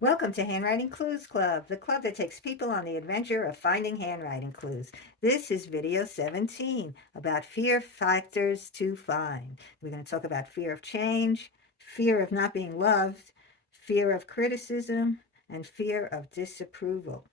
Welcome to Handwriting Clues Club, the club that takes people on the adventure of finding handwriting clues. This is video 17 about fear factors to find. We're going to talk about fear of change, fear of not being loved, fear of criticism, and fear of disapproval.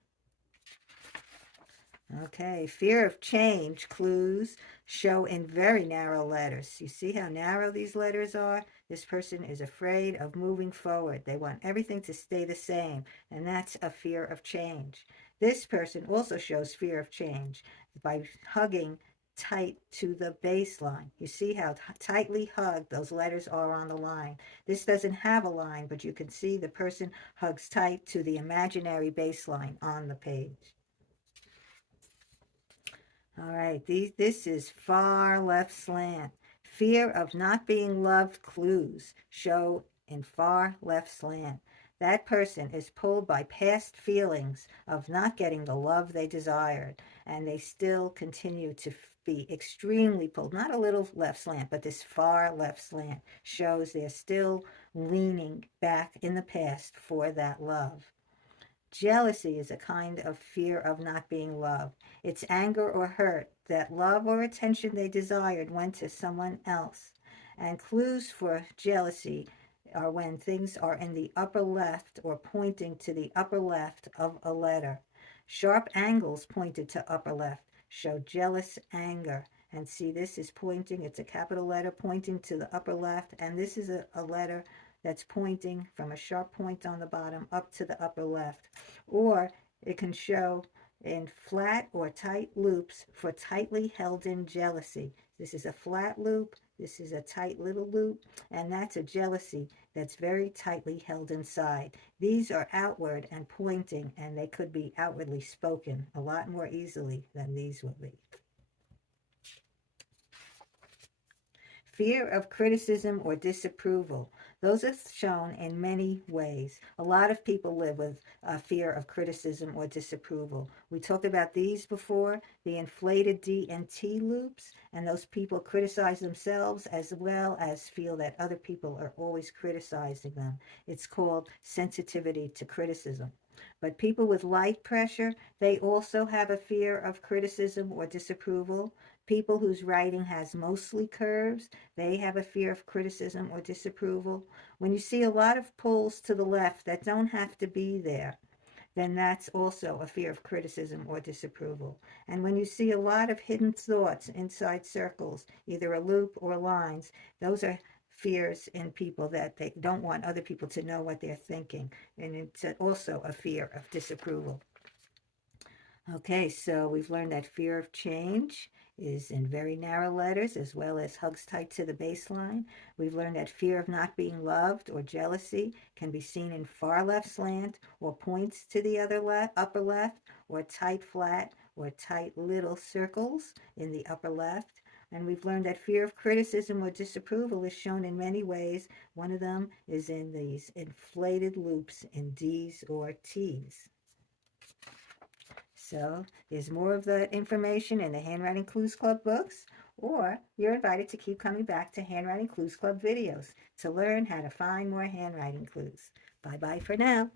Okay, fear of change clues show in very narrow letters. You see how narrow these letters are? This person is afraid of moving forward. They want everything to stay the same, and that's a fear of change. This person also shows fear of change by hugging tight to the baseline. You see how tightly hugged those letters are on the line. This doesn't have a line, but you can see the person hugs tight to the imaginary baseline on the page. All right, this is far left slant. Fear of not being loved clues show in far left slant. That person is pulled by past feelings of not getting the love they desired, and they still continue to be extremely pulled. Not a little left slant, but this far left slant shows they're still leaning back in the past for that love. Jealousy is a kind of fear of not being loved. It's anger or hurt that love or attention they desired went to someone else. And clues for jealousy are when things are in the upper left or pointing to the upper left of a letter. Sharp angles pointed to upper left show jealous anger. And see, this is pointing, it's a capital letter pointing to the upper left, and this is a letter that's pointing from a sharp point on the bottom up to the upper left. Or it can show in flat or tight loops for tightly held in jealousy. This is a flat loop, this is a tight little loop, and that's a jealousy that's very tightly held inside. These are outward and pointing, and they could be outwardly spoken a lot more easily than these would be. Fear of criticism or disapproval. Those are shown in many ways. A lot of people live with a fear of criticism or disapproval. We talked about these before, the inflated D and T loops, and those people criticize themselves as well as feel that other people are always criticizing them. It's called sensitivity to criticism. But people with light pressure, they also have a fear of criticism or disapproval. People whose writing has mostly curves, they have a fear of criticism or disapproval. When you see a lot of pulls to the left that don't have to be there, then that's also a fear of criticism or disapproval. And when you see a lot of hidden thoughts inside circles, either a loop or lines, those are fears in people that they don't want other people to know what they're thinking. And it's also a fear of disapproval. Okay, so we've learned that fear of change is in very narrow letters as well as hugs tight to the baseline. We've learned that fear of not being loved or jealousy can be seen in far left slant or points to the other upper left, or tight flat or tight little circles in the upper left. And we've learned that fear of criticism or disapproval is shown in many ways. One of them is in these inflated loops in D's or T's. So there's more of the information in the Handwriting Clues Club books, or you're invited to keep coming back to Handwriting Clues Club videos to learn how to find more handwriting clues. Bye bye for now.